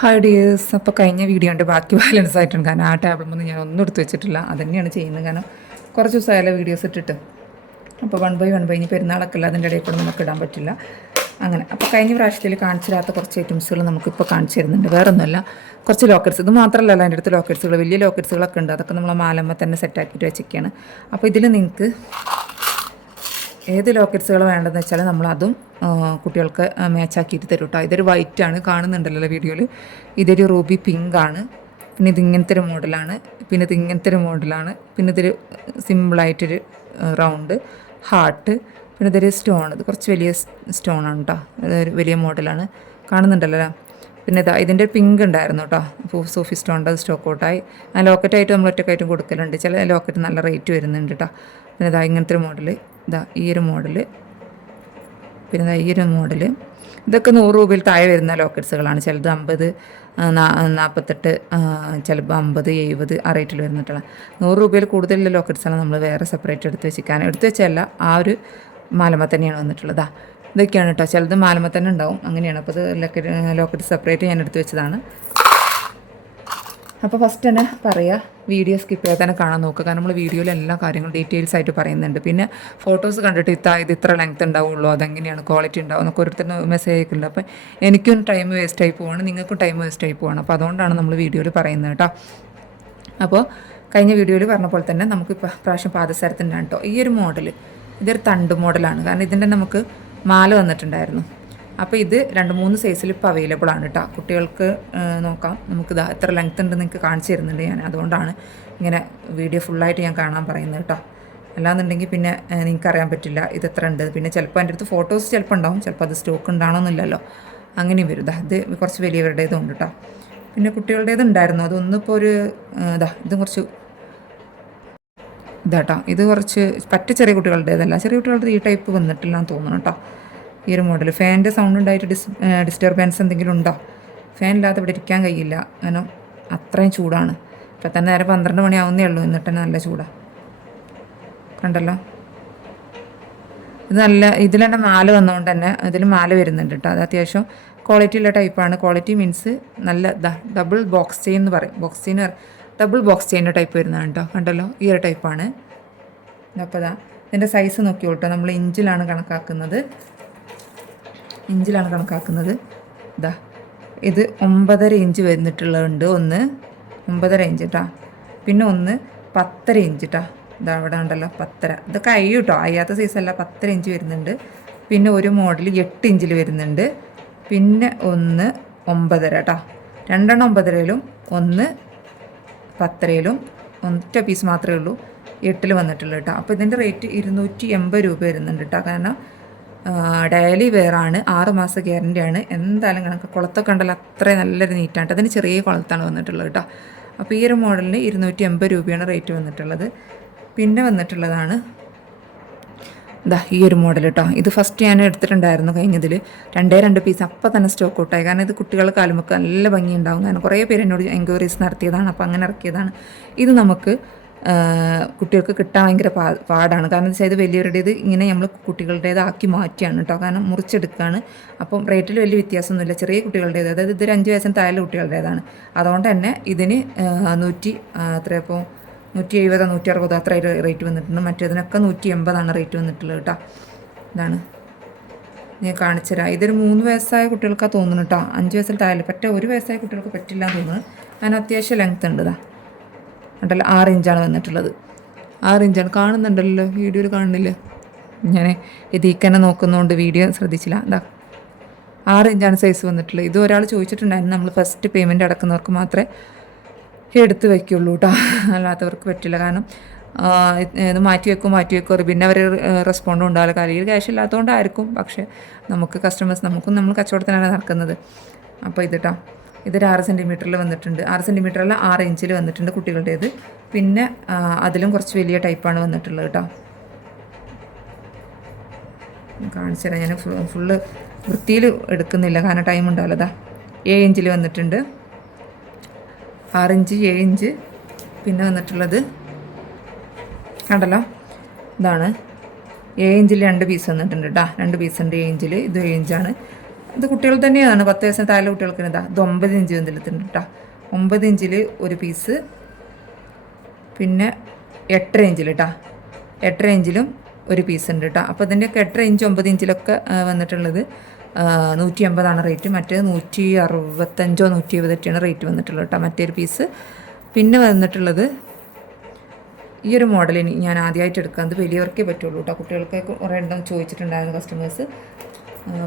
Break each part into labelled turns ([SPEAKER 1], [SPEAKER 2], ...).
[SPEAKER 1] Hi dears അപ്പോൾ കഴിഞ്ഞ video ഉണ്ട് ബാക്കി ബാലൻസ് ആയിട്ടുണ്ട്. കാരണം ആ ടാബ്ലൊന്നും ഞാൻ ഒന്നും എടുത്ത് വെച്ചിട്ടില്ല. അതന്നെയാണ് ചെയ്യുന്നത്. കാരണം കുറച്ച് ദിവസമായാലും വീഡിയോസ് ഇട്ടിട്ട്. അപ്പോൾ വൺ ബൈ വൺ ബൈ ഇനി പെരുന്നാളൊക്കെ അല്ല അതിന്റെ ഇടയിൽ കൂടെ നമുക്ക് ഇടാൻ പറ്റില്ല. അങ്ങനെ. അപ്പോൾ കഴിഞ്ഞ പ്രാവശ്യത്തിൽ കാണിച്ചിരാത്ത കുറച്ച് ഐറ്റംസുകൾ നമുക്കിപ്പോൾ കാണിച്ചു തരുന്നുണ്ട്. വേറൊന്നുമല്ല. കുറച്ച് ലോക്കറ്റ്സ് ഇത് മാത്രമല്ല എന്റെ അടുത്ത് ലോക്കറ്റ്സുകൾ വലിയ ലോക്കറ്റ്സുകളൊക്കെ ഉണ്ട്. അതൊക്കെ നമ്മൾ മാലമ്മ തന്നെ സെറ്റാക്കിയിട്ട് വെച്ചൊക്കെയാണ് അപ്പോൾ ഇതിൽ നിങ്ങൾക്ക് ഏത് ലോക്കറ്റ്സുകൾ വേണ്ടതെന്ന് വെച്ചാൽ നമ്മൾ അതും കുട്ടികൾക്ക് മാച്ചാക്കിയിട്ട് തരും കേട്ടോ ഇതൊരു വൈറ്റ് ആണ് കാണുന്നുണ്ടല്ലോ വീഡിയോയിൽ ഇതൊരു റൂബി പിങ്ക് ആണ് പിന്നെ ഇത് ഇങ്ങനത്തെ ഒരു മോഡലാണ്. പിന്നെ ഇത് ഇങ്ങനത്തെ ഒരു മോഡലാണ്. പിന്നെ ഇതൊരു സിമ്പിളായിട്ടൊരു റൗണ്ട് ഹാർട്ട് പിന്നെ ഇതൊരു സ്റ്റോൺ ഇത് കുറച്ച് വലിയ സ്റ്റോൺ ആണ് കേട്ടോ ഇതൊരു വലിയ മോഡലാണ്. കാണുന്നുണ്ടല്ലോ പിന്നെ ഇതാ ഇതിന്റെ പിങ്ക് ഉണ്ടായിരുന്നു കേട്ടോ അപ്പോൾ സോഫി സ്റ്റോണിന്റെ സ്റ്റോക്ക് ഔട്ടായി. ആ ലോക്കറ്റായിട്ട് നമ്മൾ ഒറ്റക്കായിട്ടും കൊടുക്കലുണ്ട്. ചില ലോക്കറ്റ് നല്ല റേറ്റ് വരുന്നുണ്ട് കേട്ടോ പിന്നെ ഇതാ ഇങ്ങനത്തെ ഒരു മോഡൽ ഇതാ ഈ ഒരു മോഡൽ പിന്നെ ഈ ഒരു മോഡൽ ഇതൊക്കെ നൂറ് രൂപയിൽ താഴെ വരുന്ന ലോക്കറ്റ്സുകളാണ്. ചിലത് അമ്പത് നാൽപ്പത്തെട്ട് ചിലപ്പോൾ അമ്പത് എഴുപത് ആ റേറ്റിൽ വരുന്നിട്ടുള്ള. നൂറ് രൂപയിൽ കൂടുതലുള്ള ലോക്കറ്റ്സാണ് നമ്മൾ വേറെ സെപ്പറേറ്റ് എടുത്ത് വെച്ചിരിക്കാൻ എടുത്ത് വെച്ചല്ല ആ ഒരു മാലമ തന്നെയാണ് വന്നിട്ടുള്ളത്. ഇതൊക്കെയാണ് കേട്ടോ ചിലത് മാലമ തന്നെ ഉണ്ടാവും. അങ്ങനെയാണ്. അപ്പോൾ ഇത് ലോക്കറ്റ് ലോക്കറ്റ് സെപ്പറേറ്റ് ഞാൻ എടുത്ത് വെച്ചതാണ്. അപ്പോൾ ഫസ്റ്റ് തന്നെ പറയുക വീഡിയോ സ്കിപ്പ് ചെയ്യാതെ തന്നെ കാണാൻ നോക്കുക കാരണം നമ്മൾ വീഡിയോയിൽ എല്ലാ കാര്യങ്ങളും ഡീറ്റെയിൽസ് ആയിട്ട് പറയുന്നുണ്ട്. പിന്നെ ഫോട്ടോസ് കണ്ടിട്ട് ഇത്ത ഇത് ഇത്ര ലെങ്ത് ഉണ്ടാവുള്ളൂ അതെങ്ങനെയാണ് ക്വാളിറ്റി ഉണ്ടാവും എന്നൊക്കെ ഓരോരുത്തരും മെസ്സേജ് അയക്കുന്നുണ്ട് അപ്പം എനിക്കും ടൈം വേസ്റ്റ് ആയി പോവാണ് നിങ്ങൾക്കും ടൈം വേസ്റ്റ് ആയി പോവാണ്. അപ്പോൾ അതുകൊണ്ടാണ് നമ്മൾ വീഡിയോയിൽ പറയുന്നത് കേട്ടോ അപ്പോൾ കഴിഞ്ഞ വീഡിയോയിൽ പറഞ്ഞ പോലെ തന്നെ നമുക്ക് പ്രാവശ്യം പാദസരത്തിന്റെ കേട്ടോ ഈ ഒരു മോഡൽ ഇതൊരു തണ്ട് മോഡലാണ് കാരണം ഇതിന്റെ നമുക്ക് മാല വന്നിട്ടുണ്ടായിരുന്നു. അപ്പോൾ ഇത് രണ്ട് മൂന്ന് സൈസിൽ ഇപ്പോൾ അവൈലബിൾ ആണ് കേട്ടോ കുട്ടികൾക്ക് നോക്കാം. നമുക്ക് ഇതാ എത്ര ലെങ്ത് ഉണ്ട് നിങ്ങൾക്ക് കാണിച്ചു തരുന്നുണ്ട് ഞാൻ. അതുകൊണ്ടാണ് ഇങ്ങനെ വീഡിയോ ഫുള്ളായിട്ട് ഞാൻ കാണാൻ പറയുന്നത് കേട്ടോ അല്ലാന്നുണ്ടെങ്കിൽ പിന്നെ നിങ്ങൾക്ക് അറിയാൻ പറ്റില്ല ഇത് എത്ര ഉണ്ട്. പിന്നെ ചിലപ്പോൾ എന്റെ അടുത്ത് ഫോട്ടോസ് ചിലപ്പോൾ ഉണ്ടാവും. ചിലപ്പോൾ അത് സ്റ്റോക്ക് ഉണ്ടാവണമെന്നില്ലല്ലോ അങ്ങനെയും വരും. ഇതാ ഇത് കുറച്ച് വലിയവരുടേതും ഉണ്ട് കേട്ടോ പിന്നെ കുട്ടികളുടേത് ഉണ്ടായിരുന്നു. അതൊന്നിപ്പോൾ ഒരു ഇതാ ഇത് കുറച്ച് ഇതാട്ടോ ഇത് കുറച്ച് പറ്റ ചെറിയ കുട്ടികളുടേതല്ല. ചെറിയ കുട്ടികളുടെ ഈ ടൈപ്പ് വന്നിട്ടില്ല എന്ന് തോന്നുന്നു കേട്ടോ ഈ ഒരു മോഡൽ ഫാനിന്റെ സൗണ്ട് ഉണ്ടായിട്ട് ഡിസ് ഡിസ്റ്റർബൻസ് എന്തെങ്കിലും ഉണ്ടോ? ഫാൻ ഇല്ലാതെ ഇവിടെ ഇരിക്കാൻ കഴിയില്ല. കാരണം അത്രയും ചൂടാണ്. ഇപ്പം തന്നെ നേരെ പന്ത്രണ്ട് മണിയാവുന്നേ ഉള്ളൂ. എന്നിട്ട് നല്ല ചൂടാണ് കണ്ടല്ലോ? ഇത് നല്ല ഇതിൽ തന്നെ മാല വന്നുകൊണ്ട് തന്നെ ഇതിൽ മാല വരുന്നുണ്ട് കേട്ടോ അത് അത്യാവശ്യം ക്വാളിറ്റി ഉള്ള ടൈപ്പാണ് ക്വാളിറ്റി മീൻസ് നല്ല ഡബിൾ ബോക്സ് ചെയിൻ എന്ന് പറയും. ബോക്സ് ചെയിൻ ഡബിൾ ബോക്സ് ചെയിന്റെ ടൈപ്പ് വരുന്നതാണ് കേട്ടോ കണ്ടല്ലോ? ഈ ഒരു ടൈപ്പാണ് അപ്പോൾ ഇതാ ഇതിന്റെ സൈസ് നോക്കിയോട്ടോ നമ്മൾ ഇഞ്ചിലാണ് കണക്കാക്കുന്നത്. ഇഞ്ചിലാണ് കണക്കാക്കുന്നത് ഇതാ ഇത് ഒമ്പതര ഇഞ്ച് വന്നിട്ടുള്ളതുണ്ട്. ഒന്ന് ഒമ്പതര ഇഞ്ച് കേട്ടോ പിന്നെ ഒന്ന് പത്തര ഇഞ്ച് കേട്ടോ ഇതാ അവിടെ ഉണ്ടല്ലോ പത്തര. ഇതൊക്കെ അയ്യോ കേട്ടോ അയ്യാത്ത സൈസല്ല പത്തര ഇഞ്ച് വരുന്നുണ്ട്. പിന്നെ ഒരു മോഡൽ എട്ട് ഇഞ്ചിൽ വരുന്നുണ്ട്. പിന്നെ ഒന്ന് ഒമ്പതര കേട്ടോ രണ്ടെണ്ണം ഒമ്പതരയിലും ഒന്ന് പത്തരയിലും ഒറ്റ പീസ് മാത്രമേ ഉള്ളൂ. എട്ടിൽ വന്നിട്ടുള്ളൂ കേട്ടോ അപ്പോൾ ഇതിന്റെ റേറ്റ് ഇരുന്നൂറ്റി എൺപത് രൂപ വരുന്നുണ്ട് കേട്ടോ കാരണം ഡെയിലി വെയറാണ് ആറ് മാസം ഗ്യാരന്റിയാണ് എന്തായാലും കണക്ക് കുളത്തൊക്കെ ഉണ്ടല്ലോ അത്രയും നല്ലൊരു നീറ്റാണ് അതിന് ചെറിയ കുളത്താണ് വന്നിട്ടുള്ളത് കേട്ടോ അപ്പോൾ ഈ ഒരു മോഡലിന് ഇരുന്നൂറ്റി എൺപത് രൂപയാണ് റേറ്റ് വന്നിട്ടുള്ളത്. പിന്നെ വന്നിട്ടുള്ളതാണ് ഇതാ ഈ ഒരു മോഡൽ കേട്ടോ ഇത് ഫസ്റ്റ് ഞാൻ എടുത്തിട്ടുണ്ടായിരുന്നു കഴിഞ്ഞതിൽ രണ്ടേ രണ്ട് പീസ് അപ്പം തന്നെ സ്റ്റോക്ക് ഔട്ടായി കാരണം ഇത് കുട്ടികളുടെ കാലുമൊക്കെ നല്ല ഭംഗിയുണ്ടാവും. കാരണം കുറേ പേര് എന്നോട് എൻക്വയറീസ് നടത്തിയതാണ്. അപ്പോൾ അങ്ങനെ ഇറക്കിയതാണ്. ഇത് നമുക്ക് കുട്ടികൾക്ക് കിട്ടാൻ ഭയങ്കര പാടാണ്. കാരണം എന്താ വെച്ചാൽ ഇത് വലിയവരുടേത് ഇങ്ങനെ നമ്മൾ കുട്ടികളുടേതാക്കി മാറ്റിയാണ് കേട്ടോ. കാരണം മുറിച്ചെടുക്കുകയാണ് അപ്പം റേറ്റിൽ വലിയ വ്യത്യാസമൊന്നുമില്ല. ചെറിയ കുട്ടികളുടേത് അതായത് ഇതൊരു അഞ്ച് വയസ്സിന് താഴെ കുട്ടികളുടേതാണ്. അതുകൊണ്ട് തന്നെ ഇതിന് നൂറ്റി അത്ര ഇപ്പോൾ നൂറ്റി എഴുപതോ നൂറ്റി അറുപതോ അത്ര റേറ്റ് വന്നിട്ടുണ്ട്. മറ്റേതിനൊക്കെ നൂറ്റി എൺപതാണ് റേറ്റ് വന്നിട്ടുള്ളത് കേട്ടോ. ഇതാണ്. ഞാൻ കാണിച്ചു തരാം. ഇതൊരു മൂന്ന് വയസ്സായ കുട്ടികൾക്കാണ് തോന്നുന്നു കേട്ടോ. അഞ്ച് വയസ്സിൽ താഴെ പറ്റ ഒരു വയസ്സായ കുട്ടികൾക്ക് പറ്റില്ല എന്ന് തോന്നുന്നു. അതിന് അത്യാവശ്യം ലെങ്ത് ഉണ്ട് ഇതാ ഉണ്ടല്ലോ ആറ് ഇഞ്ചാണ് വന്നിട്ടുള്ളത്. ആറ് ഇഞ്ചാണ്. കാണുന്നുണ്ടല്ലോ വീഡിയോയിൽ കാണുന്നില്ല? ഞാൻ ഇതിക്കന്നെ നോക്കുന്നതുകൊണ്ട് വീഡിയോ ശ്രദ്ധിച്ചില്ല. എന്താ ആറ് ഇഞ്ചാണ് സൈസ് വന്നിട്ടുള്ളത്. ഇത് ഒരാൾ ചോദിച്ചിട്ടുണ്ടായിരുന്നു നമ്മൾ ഫസ്റ്റ് പേയ്മെന്റ് അടക്കുന്നവർക്ക് മാത്രമേ എടുത്ത് വയ്ക്കുള്ളൂ കേട്ടോ അല്ലാത്തവർക്ക് പറ്റില്ല. കാരണം ഇത് മാറ്റി വെക്കും മാറ്റി വെക്കും പിന്നെ അവർ റെസ്പോണ്ടും ഉണ്ടാവില്ല. കയ്യിൽ ക്യാഷ് ഇല്ലാത്തതുകൊണ്ടായിരിക്കും പക്ഷേ നമുക്ക് കസ്റ്റമേഴ്സ് നമുക്കും നമ്മൾ കച്ചവടത്തിനാണ് നടക്കുന്നത്. അപ്പോൾ ഇത് കേട്ടോ ഇതൊരു ആറ് സെന്റിമീറ്ററിൽ വന്നിട്ടുണ്ട്. ആറ് സെന്റിമീറ്ററല്ല ആറ് ഇഞ്ചിൽ വന്നിട്ടുണ്ട് കുട്ടികളുടേത്. പിന്നെ അതിലും കുറച്ച് വലിയ ടൈപ്പാണ് വന്നിട്ടുള്ളത് കേട്ടോ. കാണിച്ചു തരാം. ഞാൻ ഫുള്ള് വൃത്തിയിൽ എടുക്കുന്നില്ല. കാരണം ടൈം ഉണ്ടാവില്ലതാ ഏഴ് ഇഞ്ചിൽ വന്നിട്ടുണ്ട്. ആറിഞ്ച് ഏഴ് ഇഞ്ച്. പിന്നെ വന്നിട്ടുള്ളത് കണ്ടല്ലോ? ഇതാണ്. ഏഴ് ഇഞ്ചിൽ രണ്ട് പീസ് വന്നിട്ടുണ്ട് കേട്ടോ രണ്ട് പീസ് ഉണ്ട് ഏഴ് ഇഞ്ചിൽ ഇത് ഏഴ് ഇഞ്ചാണ്. ഇത് കുട്ടികൾ തന്നെയാണ്. പത്ത് വയസ്സിന് താഴെ കുട്ടികൾക്ക് ഇതാ. ഇത് ഒമ്പത് ഇഞ്ച് വന്നിട്ടുണ്ട് കേട്ടോ ഒമ്പത് ഇഞ്ചിൽ ഒരു പീസ്. പിന്നെ എട്ടര ഇഞ്ചിൽ കേട്ടോ എട്ടര ഇഞ്ചിലും ഒരു പീസ് ഉണ്ട് കേട്ടോ അപ്പോൾ ഇതിന്റെയൊക്കെ എട്ടര ഇഞ്ച് ഒമ്പത് ഇഞ്ചിലൊക്കെ വന്നിട്ടുള്ളത് നൂറ്റി അമ്പതാണ് റേറ്റ്. മറ്റേത് നൂറ്റി അറുപത്തഞ്ചോ നൂറ്റി എഴുപതൊക്കെയാണ് റേറ്റ് വന്നിട്ടുള്ളത് കേട്ടോ മറ്റൊരു പീസ്. പിന്നെ വന്നിട്ടുള്ളത് ഈ ഒരു മോഡൽ ഇനി ഞാൻ ആദ്യമായിട്ട് എടുക്കുന്നത് വലിയവർക്കേ പറ്റുള്ളൂ കേട്ടോ കുട്ടികൾക്ക് കുറേ എണ്ണം ചോദിച്ചിട്ടുണ്ടായിരുന്നു കസ്റ്റമേഴ്സ്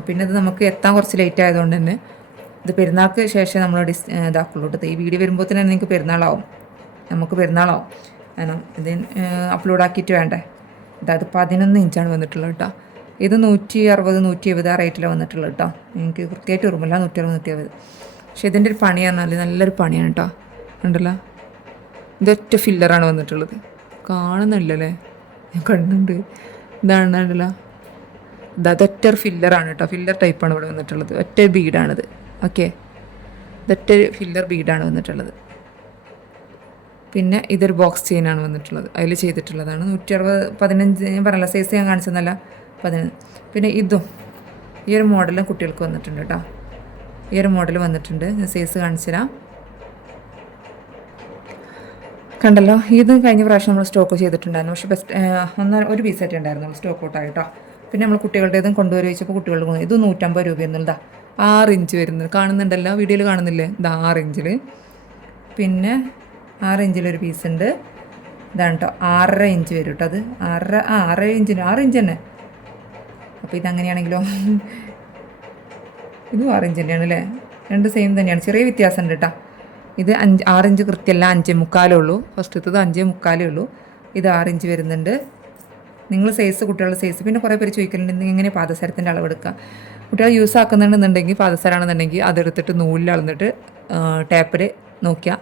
[SPEAKER 1] പിന്നെ ഇത് നമുക്ക് എത്താൻ കുറച്ച് ലേറ്റ് ആയതുകൊണ്ട് തന്നെ ഇത് പെരുന്നാൾക്ക് ശേഷം നമ്മൾ ഡിസ് ഇതാക്കുള്ളൂ. കേട്ടോ ഈ വീഡിയോ വരുമ്പോൾ തന്നെ നിങ്ങൾക്ക് പെരുന്നാളാവും. നമുക്ക് പെരുന്നാളാവും. കാരണം ഇത് അപ്ലോഡ് ആക്കിയിട്ട് വേണ്ടേ. ഇതായത് പതിനൊന്ന് ഇഞ്ചാണ് വന്നിട്ടുള്ളത് കേട്ടോ. ഇത് നൂറ്റി അറുപത് നൂറ്റി എഴുപത് ആ റേറ്റിലാണ് വന്നിട്ടുള്ളത് കേട്ടോ. എനിക്ക് കൃത്യമായിട്ട് ഓർമ്മയില്ല. നൂറ്റി അറുപത് നൂറ്റി എഴുപത് പക്ഷേ ഇതിന്റെ ഒരു പണിയാണ്. പറഞ്ഞാൽ നല്ലൊരു പണിയാണ് കേട്ടോ. ഉണ്ടല്ലോ ഇതൊറ്റ ഫില്ലറാണ് വന്നിട്ടുള്ളത്. കാണുന്നില്ലല്ലേ? ഞാൻ കണ്ടുണ്ട് ഇതാണ് ഉണ്ടല്ലോ അതൊറ്റ ഫില്ലറാണ് കേട്ടോ ഫില്ലർ ടൈപ്പാണ് ഇവിടെ വന്നിട്ടുള്ളത്. ഒറ്റ ബീഡാണിത് ഓക്കെ ഇതൊറ്റ ഫില്ലർ ബീഡാണ് വന്നിട്ടുള്ളത്. പിന്നെ ഇതൊരു ബോക്സ് ചെയിനാണ് വന്നിട്ടുള്ളത്. അതിൽ ചെയ്തിട്ടുള്ളതാണ്. നൂറ്റി അറുപത് പതിനഞ്ച് ഞാൻ പറഞ്ഞല്ല സൈസ് ഞാൻ കാണിച്ചെന്നല്ല പതിനഞ്ച്. പിന്നെ ഇതും. ഈ ഒരു മോഡലും കുട്ടികൾക്ക് വന്നിട്ടുണ്ട് കേട്ടോ ഈ ഒരു മോഡൽ വന്നിട്ടുണ്ട്. ഞാൻ സൈസ് കാണിച്ചു തരാം. കണ്ടല്ലോ? ഇത് കഴിഞ്ഞ പ്രാവശ്യം നമ്മൾ സ്റ്റോക്ക് ചെയ്തിട്ടുണ്ടായിരുന്നു. പക്ഷേ ബെസ്റ്റ് ഒന്ന് ഒരു പീസായിട്ട് ഉണ്ടായിരുന്നു സ്റ്റോക്ക് ഔട്ട് ആയിട്ടോ പിന്നെ നമ്മൾ കുട്ടികളുടേതും കൊണ്ടുവരും ചോദിച്ചപ്പോൾ കുട്ടികളുടെ കൊണ്ടു ഇത് നൂറ്റമ്പത് രൂപ എന്നുള്ളതാ ആറ് ഇഞ്ച് വരുന്നത്. കാണുന്നുണ്ടല്ലോ വീഡിയോയിൽ കാണുന്നില്ലേ? ഇത് ആറ് ഇഞ്ചിൽ പിന്നെ ആറ് ഇഞ്ചിലൊരു പീസ് ഉണ്ട്. ഇതാണ് കേട്ടോ ആറര ഇഞ്ച് വരും കേട്ടോ അത്. ആറര ആ ആറര ഇഞ്ചിന് ആറ് ഇഞ്ച് തന്നെ. അപ്പോൾ ഇതങ്ങനെയാണെങ്കിലോ? ഇതും ആറ് ഇഞ്ച് തന്നെയാണ് അല്ലേ? രണ്ട് സെയിം തന്നെയാണ്. ചെറിയ വ്യത്യാസം ഉണ്ട് കേട്ടോ ഇത് അഞ്ച് ആറ് ഇഞ്ച് കൃത്യമല്ല അഞ്ച് മുക്കാലേ ഉള്ളൂ. ഫസ്റ്റത്തത് അഞ്ച് മുക്കാലേ ഉള്ളൂ. ഇത് ഇഞ്ച് വരുന്നുണ്ട്. നിങ്ങൾ സൈസ് കുട്ടികളുടെ സൈസ് പിന്നെ കുറേ പേര് നിങ്ങൾ എങ്ങനെ പാദസരത്തിന്റെ അളവെടുക്കുക കുട്ടികൾ യൂസ് ആക്കുന്നുണ്ടെന്നുണ്ടെങ്കിൽ പാദസരാണെന്നുണ്ടെങ്കിൽ അതെടുത്തിട്ട് നൂലിൽ അളന്നിട്ട് ടേപ്പിൽ നോക്കിയാൽ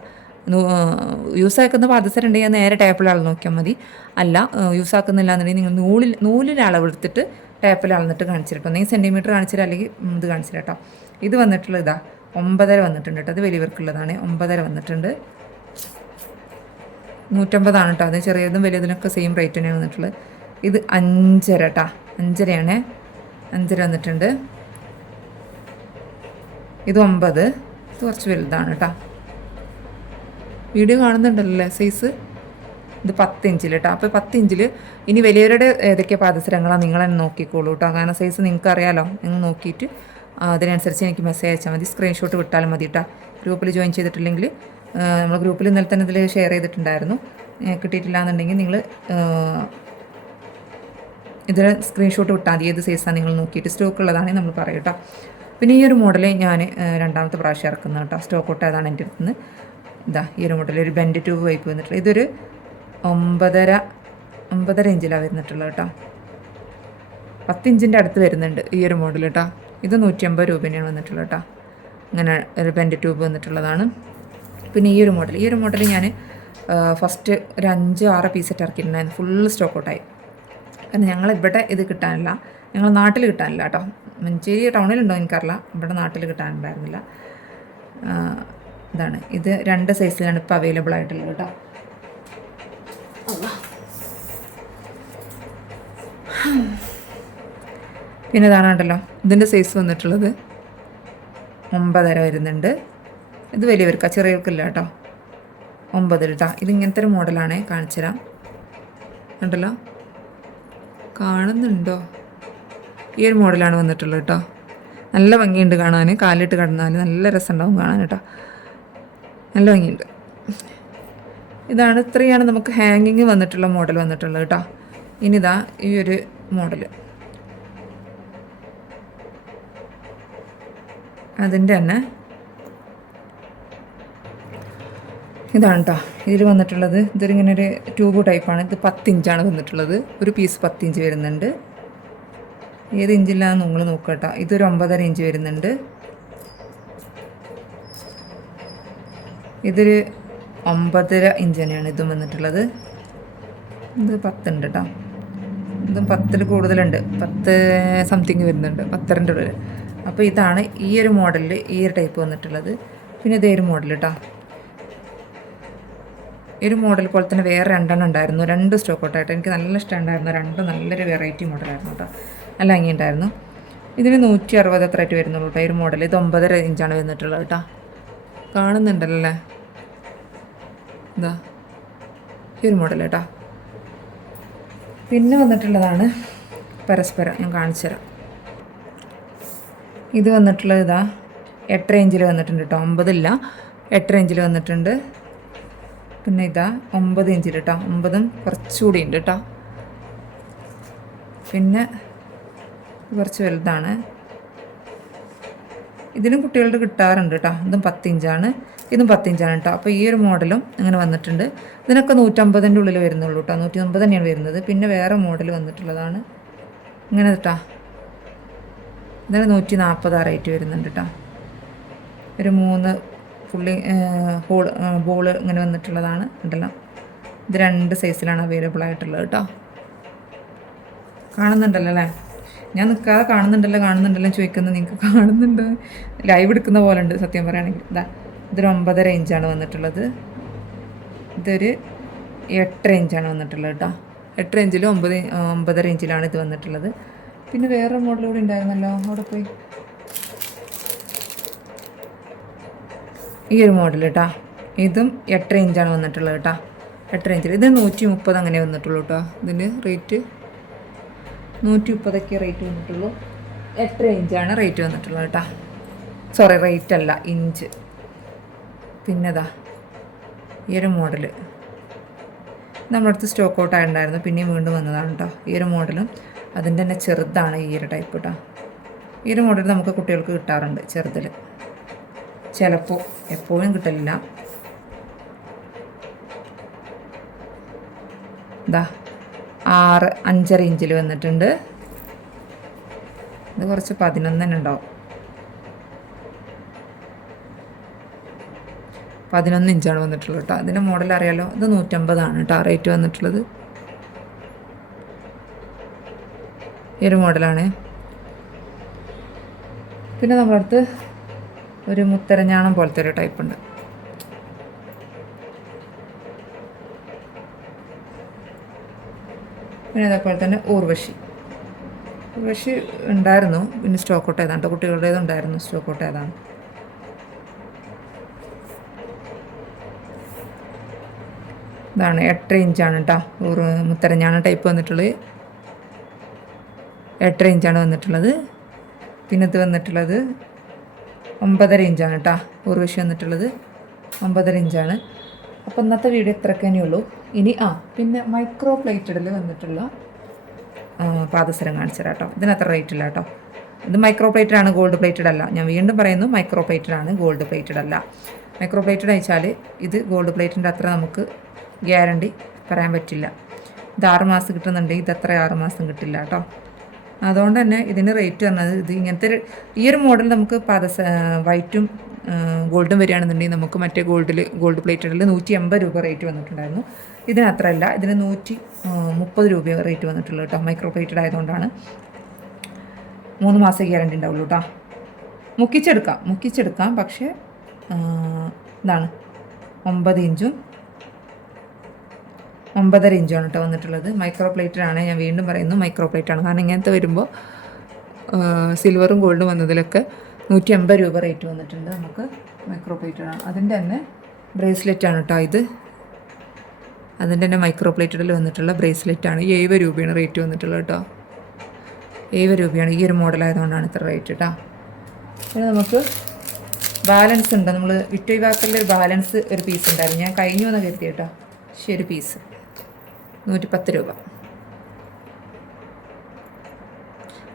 [SPEAKER 1] യൂസ് ആക്കുന്ന പാദസരം ഉണ്ടെങ്കിൽ നേരെ ടേപ്പിൽ അളന്ന് നോക്കിയാൽ മതി. അല്ല യൂസ് ആക്കുന്നില്ല എന്നുണ്ടെങ്കിൽ നിങ്ങൾ നൂലിൽ നൂലിൽ അളവെടുത്തിട്ട് ടേപ്പിൽ അളന്നിട്ട് കാണിച്ചിട്ടോ നിങ്ങൾ സെന്റിമീറ്റർ കാണിച്ചില്ല അല്ലെങ്കിൽ ഇത് കാണിച്ചില്ല കേട്ടോ ഇത് വന്നിട്ടുള്ള ഇതാ ഒമ്പതര വന്നിട്ടുണ്ട് കേട്ടോ. അത് വലിയവർക്കുള്ളതാണ്. ഒമ്പതര വന്നിട്ടുണ്ട്. നൂറ്റമ്പതാണ് കേട്ടോ. അത് ചെറിയതും വലിയതിനൊക്കെ സെയിം റേറ്റ് തന്നെയാണ് വന്നിട്ടുള്ളത്. ഇത് അഞ്ചര കേട്ടാ അഞ്ചരയാണ്. അഞ്ചര വന്നിട്ടുണ്ട്. ഇത് ഒമ്പത്. ഇത് കുറച്ച് വലുതാണ് കേട്ടോ വീഡിയോ കാണുന്നുണ്ടല്ലോ സൈസ്? ഇത് പത്ത് ഇഞ്ചിൽ കേട്ടോ അപ്പോൾ പത്ത് ഇഞ്ചിൽ ഇനി വലിയവരുടെ ഏതൊക്കെ പാദസരങ്ങളാണ് നിങ്ങൾ തന്നെ നോക്കിക്കോളൂ കേട്ടോ കാരണം സൈസ് നിങ്ങൾക്ക് അറിയാലോ നിങ്ങൾ നോക്കിയിട്ട് അതിനനുസരിച്ച് എനിക്ക് മെസ്സേജ് അയച്ചാൽ മതി. സ്ക്രീൻഷോട്ട് വിട്ടാലും മതി കേട്ടോ ഗ്രൂപ്പിൽ ജോയിൻ ചെയ്തിട്ടില്ലെങ്കിൽ നമ്മൾ ഗ്രൂപ്പിൽ ഇന്നലെ തന്നെ ഇതിൽ ഷെയർ ചെയ്തിട്ടുണ്ടായിരുന്നു. കിട്ടിയിട്ടില്ല എന്നുണ്ടെങ്കിൽ നിങ്ങൾ ഇതിൽ സ്ക്രീൻഷോട്ട് വിട്ടാൽ മതി. ഏത് സൈസാണ് നിങ്ങൾ നോക്കിയിട്ട് സ്റ്റോക്ക് ഉള്ളതാണെങ്കിൽ നമ്മൾ പറയും കേട്ടോ പിന്നെ ഈ ഒരു മോഡൽ ഞാൻ രണ്ടാമത്തെ പ്രാവശ്യം ഇറക്കുന്നത് കേട്ടോ സ്റ്റോക്ക് ഔട്ട് ആയതാണ് എന്റെ അടുത്ത് നിന്ന്. ഇതാ ഈ ഒരു മോഡൽ ഒരു ബെൻഡ് ട്യൂബ് വൈപ്പ് വന്നിട്ടുള്ളത് ഇതൊരു ഒമ്പതര ഒമ്പതര ഇഞ്ചിലാണ് വരുന്നിട്ടുള്ളത് കേട്ടോ പത്ത് ഇഞ്ചിന്റെ അടുത്ത് വരുന്നുണ്ട് ഈ ഒരു മോഡൽ കേട്ടോ ഇത് നൂറ്റി അമ്പത് രൂപേനെയാണ് വന്നിട്ടുള്ളത് കേട്ടോ അങ്ങനെ ഒരു ബെൻഡ് ട്യൂബ് വന്നിട്ടുള്ളതാണ്. പിന്നെ ഈ ഒരു മോഡൽ ഈ ഒരു മോഡൽ ഞാൻ ഫസ്റ്റ് ഒരു അഞ്ച് ആറ് പീസെറ്റ് ഇറക്കിയിട്ടുണ്ടായിരുന്നു. ഫുൾ സ്റ്റോക്ക് ഔട്ടായി ഇവിടെ ഇത് കിട്ടാനില്ല. ഞങ്ങൾ നാട്ടിൽ കിട്ടാനില്ല കേട്ടോ. മഞ്ചേരി ടൗണിലുണ്ടോ എനിക്കറിയില്ല. ഇവിടെ നാട്ടിൽ കിട്ടാനുണ്ടായിരുന്നില്ല. ഇതാണ്. ഇത് രണ്ട് സൈസിലാണ് ഇപ്പോൾ അവൈലബിൾ ആയിട്ടുള്ളത് കേട്ടോ. പിന്നെ ഇതാണ് കേട്ടല്ലോ ഇതിന്റെ സൈസ് വന്നിട്ടുള്ളത് ഒമ്പതര വരുന്നുണ്ട്. ഇത് വലിയവർക്കാ ചെറിയവർക്കില്ല കേട്ടോ. ഒമ്പത് കേട്ടോ. ഇതിങ്ങനത്തെ ഒരു മോഡലാണ് കാണിച്ചു തരാം ഉണ്ടല്ലോ കാണുന്നുണ്ടോ? ഈ ഒരു മോഡലാണ് വന്നിട്ടുള്ളത് കേട്ടോ. നല്ല ഭംഗിയുണ്ട് കാണാൻ കാലിട്ട് കടന്നാൽ നല്ല രസമുണ്ടാവും കാണാൻ കേട്ടോ. നല്ല ഭംഗിയുണ്ട്. ഇതാണ് ഇത്രയാണ് നമുക്ക് ഹാങ്ങിങ് വന്നിട്ടുള്ള മോഡൽ വന്നിട്ടുള്ളത് കേട്ടോ. ഇനിതാ ഈ ഒരു മോഡൽ അതിന്റെ തന്നെ ഇതാണ് കേട്ടോ ഇതിൽ വന്നിട്ടുള്ളത് ഇതൊരിങ്ങനെ ഒരു ട്യൂബ് ടൈപ്പാണ് ഇത് പത്ത് ഇഞ്ചാണ് വന്നിട്ടുള്ളത്. ഒരു പീസ് പത്ത് ഇഞ്ച് വരുന്നുണ്ട്. ഏത് ഇഞ്ചില്ലാന്ന് നിങ്ങൾ നോക്കുക കേട്ടോ ഇതൊരു ഒമ്പതര ഇഞ്ച് വരുന്നുണ്ട്. ഇതൊരു ഒമ്പതര ഇഞ്ച് തന്നെയാണ് ഇതും വന്നിട്ടുള്ളത്. ഇത് പത്തുണ്ട് കേട്ടോ ഇതും പത്തിൽ കൂടുതലുണ്ട്. പത്ത് സംതിങ് വരുന്നുണ്ട്. പത്തരന്റെ ഉള്ളിൽ അപ്പോൾ ഇതാണ് ഈ ഒരു മോഡലിൽ ഈ ഒരു ടൈപ്പ് വന്നിട്ടുള്ളത്. പിന്നെ ഇതേ ഒരു മോഡൽ കേട്ടോ ഈ ഒരു മോഡൽ പോലെ തന്നെ വേറെ രണ്ടെണ്ണം ഉണ്ടായിരുന്നു. രണ്ട് സ്റ്റോക്ക് ഔട്ടായിട്ട്. എനിക്ക് നല്ല ഇഷ്ടമുണ്ടായിരുന്നു. രണ്ട് നല്ലൊരു വെറൈറ്റി മോഡലായിരുന്നു കേട്ടോ നല്ല ഉണ്ടായിരുന്നു ഇതിന് നൂറ്റി അറുപത് എത്ര ആയിട്ട് വരുന്നുള്ളൂ കേട്ടോ ഈ ഒരു മോഡൽ ഇത് ഒമ്പതര ഇഞ്ചാണ് വന്നിട്ടുള്ളത് കേട്ടോ കാണുന്നുണ്ടല്ലോ? ഇതാ. ഈ ഒരു മോഡൽ കേട്ടോ പിന്നെ വന്നിട്ടുള്ളതാണ് പരസ്പരം. ഞാൻ കാണിച്ചു തരാം. ഇത് വന്നിട്ടുള്ളത് ഇതാ. എട്ട് റേഞ്ചിൽ വന്നിട്ടുണ്ട് കേട്ടോ ഒമ്പതില്ല. എട്ട് റേഞ്ചിൽ വന്നിട്ടുണ്ട്. പിന്നെ ഇതാ ഒമ്പത് ഇഞ്ചിൽ കേട്ടോ ഒമ്പതും കുറച്ചുകൂടി ഉണ്ട് കേട്ടോ പിന്നെ കുറച്ച് വലുതാണ്. ഇതിലും കുട്ടികളുടെ കിട്ടാറുണ്ട് കേട്ടോ ഇതും പത്തിഞ്ചാണ് ഇതും പത്തിഞ്ചാണ് കേട്ടോ അപ്പോൾ ഈ ഒരു മോഡലും അങ്ങനെ വന്നിട്ടുണ്ട്. ഇതിനൊക്കെ നൂറ്റമ്പതിന്റെ ഉള്ളിൽ വരുന്നുള്ളൂ കേട്ടോ നൂറ്റി അമ്പത് തന്നെയാണ് വരുന്നത്. പിന്നെ വേറെ മോഡൽ വന്നിട്ടുള്ളതാണ്. ഇങ്ങനെ കേട്ടോ ഇതിന് നൂറ്റി നാൽപ്പത് റേറ്റ് വരുന്നുണ്ട് കേട്ടോ ഒരു മൂന്ന് പുള്ളി ഹോൾ ബോൾ ഇങ്ങനെ വന്നിട്ടുള്ളതാണ്. ഉണ്ടല്ലോ ഇത് രണ്ട് സൈസിലാണ് അവൈലബിൾ ആയിട്ടുള്ളത് കേട്ടോ. കാണുന്നുണ്ടല്ലോ അല്ലേ? ഞാൻ നിൽക്കാതെ കാണുന്നുണ്ടല്ലോ കാണുന്നുണ്ടല്ലോ ചോദിക്കുന്നത് നിങ്ങൾക്ക് കാണുന്നുണ്ട്. ലൈവ് എടുക്കുന്ന പോലെ ഉണ്ട് സത്യം പറയുകയാണെങ്കിൽ. ഇതാ ഇതൊരു ഒമ്പതര ഇഞ്ചാണ് വന്നിട്ടുള്ളത്. ഇതൊരു എട്ടര ഇഞ്ചാണ് വന്നിട്ടുള്ളത് കേട്ടോ. എട്ടര ഇഞ്ചിലും ഒമ്പത് ഒമ്പതര ഇഞ്ചിലാണ് ഇത് വന്നിട്ടുള്ളത്. പിന്നെ വേറെ മോഡൽ കൂടി ഉണ്ടായിരുന്നല്ലോ അവിടെ പോയി. ഈ ഒരു മോഡൽ കേട്ടോ ഇതും എട്ടര ഇഞ്ചാണ് വന്നിട്ടുള്ളത് കേട്ടോ എട്ടര ഇഞ്ചിൽ ഇത് നൂറ്റി മുപ്പത് അങ്ങനെ വന്നിട്ടുള്ളൂ കേട്ടോ ഇതിന് റേറ്റ് നൂറ്റി മുപ്പതൊക്കെ റേറ്റ് വന്നിട്ടുള്ളൂ. എട്ടര ഇഞ്ചാണ് റേറ്റ് വന്നിട്ടുള്ളത് കേട്ടോ സോറി റേറ്റ് അല്ല ഇഞ്ച് പിന്നെതാ ഈ ഒരു മോഡൽ നമ്മുടെ അടുത്ത് സ്റ്റോക്ക് ഔട്ട് ആയിട്ടുണ്ടായിരുന്നു പിന്നെയും വീണ്ടും വന്നതാണ് കേട്ടോ ഈ ഒരു മോഡലും അതിന്റെ തന്നെ ചെറുതാണ് ഈ ഒരു ടൈപ്പ് കേട്ടോ ഈ ഒരു മോഡൽ നമുക്ക് കുട്ടികൾക്ക് കിട്ടാറുണ്ട് ചെറുതിൽ ചിലപ്പോൾ എപ്പോഴും കിട്ടലില്ല. ഇതാ ആറ് അഞ്ചര ഇഞ്ചിൽ വന്നിട്ടുണ്ട്. ഇത് കുറച്ച് പതിനൊന്ന് തന്നെ ഉണ്ടാവും. പതിനൊന്ന് ഇഞ്ചാണ് വന്നിട്ടുള്ളത് കേട്ടോ. അതിന്റെ മോഡൽ അറിയാലോ? ഇത് നൂറ്റമ്പതാണ് കേട്ടോ റേറ്റ് വന്നിട്ടുള്ളത്. ഈ ഒരു മോഡലാണ് പിന്നെ നമ്മളടുത്ത് ഒരു മുത്തരഞ്ഞാണം പോലത്തെ ഒരു ടൈപ്പ് ഉണ്ട്. പിന്നെ അതേപോലെ തന്നെ ഊർവശി. ഊർവശി ഉണ്ടായിരുന്നു പിന്നെ സ്റ്റോക്ക് ഔട്ട് ഏതാണ്ട് കുട്ടികളുടേത് ഉണ്ടായിരുന്നു സ്റ്റോക്ക് ഔട്ട് ഏതാണ്. ഇതാണ് എട്ടര ഇഞ്ചാണ് കേട്ടോ ഊറ് മുത്തരഞ്ഞാണ് ടൈപ്പ് വന്നിട്ടുള്ളത്. എട്ടര ഇഞ്ചാണ് വന്നിട്ടുള്ളത്. പിന്നത്ത് വന്നിട്ടുള്ളത് ഒമ്പതര ഇഞ്ചാണ് കേട്ടോ. ഊർവശി വന്നിട്ടുള്ളത്. ഒമ്പതര ഇഞ്ചാണ്. അപ്പോൾ ഇന്നത്തെ വീഡിയോ ഇത്രയൊക്കെ ഉള്ളൂ. ഇനി ആ പിന്നെ മൈക്രോ പ്ലേറ്റഡിൽ വന്നിട്ടുള്ള പാദസരം കാണിച്ചു കേട്ടോ. ഇതിന് അത്ര റേറ്റ് ഇല്ല കേട്ടോ. ഇത് മൈക്രോ പ്ലേറ്റഡ് ആണ് ഗോൾഡ് പ്ലേറ്റഡ് അല്ല. ഞാൻ വീണ്ടും പറയുന്നു മൈക്രോ പ്ലേറ്റഡ് ആണ് ഗോൾഡ് പ്ലേറ്റഡ് അല്ല. മൈക്രോ പ്ലേറ്റഡ് അയച്ചാൽ ഇത് ഗോൾഡ് പ്ലേറ്റിന്റെ അത്ര നമുക്ക് ഗ്യാരണ്ടി പറയാൻ പറ്റില്ല. ഇത് ആറ് മാസം കിട്ടുന്നുണ്ടെങ്കിൽ ഇത് അത്ര ആറ് മാസം കിട്ടില്ല കേട്ടോ. അതുകൊണ്ട് തന്നെ ഇതിന് റേറ്റ് പറഞ്ഞത് ഇത് ഇങ്ങനത്തെ ഈ ഒരു മോഡൽ നമുക്ക് പാദസ വൈറ്റും ഗോൾഡും വരികയാണെന്നുണ്ടെങ്കിൽ നമുക്ക് മറ്റേ ഗോൾഡിൽ ഗോൾഡ് പ്ലേറ്റഡിൽ നൂറ്റി എൺപത് രൂപ റേറ്റ് വന്നിട്ടുണ്ടായിരുന്നു. ഇതിന് അത്രയല്ല ഇതിന് നൂറ്റി മുപ്പത് രൂപ റേറ്റ് വന്നിട്ടുള്ളൂ കേട്ടോ മൈക്രോ പ്ലേറ്റഡ് ആയതുകൊണ്ടാണ്. മൂന്ന് മാസം ഗ്യാരണ്ടി ഉണ്ടാവുള്ളൂ കേട്ടോ മുക്കിച്ചെടുക്കാം മുക്കിച്ചെടുക്കാം പക്ഷേ ഇതാണ് ഒമ്പത് ഇഞ്ചും ഒമ്പതര ഇഞ്ചാണ് കേട്ടോ വന്നിട്ടുള്ളത്. മൈക്രോ പ്ലേറ്റിലാണ് ഞാൻ വീണ്ടും പറയുന്നു മൈക്രോ പ്ലേറ്റാണ് കാരണം ഇങ്ങനത്തെ വരുമ്പോൾ സിൽവറും ഗോൾഡും വന്നതിലൊക്കെ നൂറ്റി അമ്പത് രൂപ റേറ്റ് വന്നിട്ടുണ്ട് നമുക്ക് മൈക്രോ പ്ലേറ്റാണ് അതിന്റെ തന്നെ ബ്രേസ്ലെറ്റ് ആണ് കേട്ടോ ഇത്. അതിന്റെ തന്നെ മൈക്രോ പ്ലേറ്റഡിൽ വന്നിട്ടുള്ള ബ്രേസ്ലെറ്റ് ആണ്. എഴുപത് രൂപയാണ് റേറ്റ് വന്നിട്ടുള്ളത് കേട്ടോ. ഏഴ് രൂപയാണ്. ഈ ഒരു മോഡൽ ആയതുകൊണ്ടാണ് ഇത്ര റേറ്റ് കേട്ടോ. പിന്നെ നമുക്ക് ബാലൻസ് ഉണ്ട്. നമ്മൾ വിറ്റൊഴിവാക്കലിൽ ഒരു ബാലൻസ് ഒരു പീസ് ഉണ്ടായിരുന്നു. ഞാൻ കഴിഞ്ഞു വന്ന് കരുതി കേട്ടോ. ശരി പീസ് നൂറ്റിപ്പത്ത് രൂപ.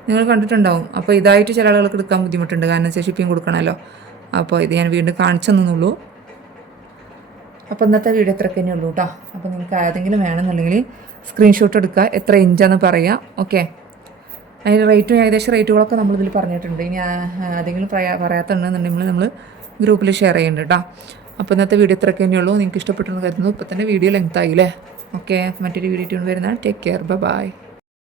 [SPEAKER 1] നിങ്ങൾ കണ്ടിട്ടുണ്ടാവും. അപ്പോൾ ഇതായിട്ട് ചില ആളുകൾക്ക് എടുക്കാൻ ബുദ്ധിമുട്ടുണ്ട്. കാരണം വെച്ചാൽ ഷിപ്പിംഗ് കൊടുക്കണമല്ലോ. അപ്പോൾ ഇത് ഞാൻ വീണ്ടും കാണിച്ചു തന്നുള്ളൂ. അപ്പോൾ ഇന്നത്തെ വീഡിയോ ഇത്രയൊക്കെ തന്നെ ഉള്ളൂ കേട്ടോ. അപ്പോൾ നിങ്ങൾക്ക് ഏതെങ്കിലും വേണമെന്നുണ്ടെങ്കിൽ സ്ക്രീൻഷോട്ട് എടുക്കുക. എത്ര ഇഞ്ചാന്ന് പറയാം ഓക്കെ അതിന് റേറ്റും ഏകദേശം റേറ്റുകളൊക്കെ നമ്മളിതിൽ പറഞ്ഞിട്ടുണ്ട്. ഇനി ആരെങ്കിലും പറയാ പറയാത്തുണ്ടെന്നുണ്ടെങ്കിൽ നമ്മൾ ഗ്രൂപ്പിൽ ഷെയർ ചെയ്യുന്നുണ്ട് കേട്ടോ. അപ്പോൾ ഇന്നത്തെ വീഡിയോ ഇത്രയൊക്കെ തന്നെയുള്ളൂ നിങ്ങൾക്ക് ഇഷ്ടപ്പെട്ടെന്ന് കരുതുന്നു. ഇപ്പോൾ തന്നെ വീഡിയോ ലെങ്ത് ആയില്ലേ? ഓക്കെ മറ്റൊരു വീഡിയോ വരുന്നതാണ്. Take care bye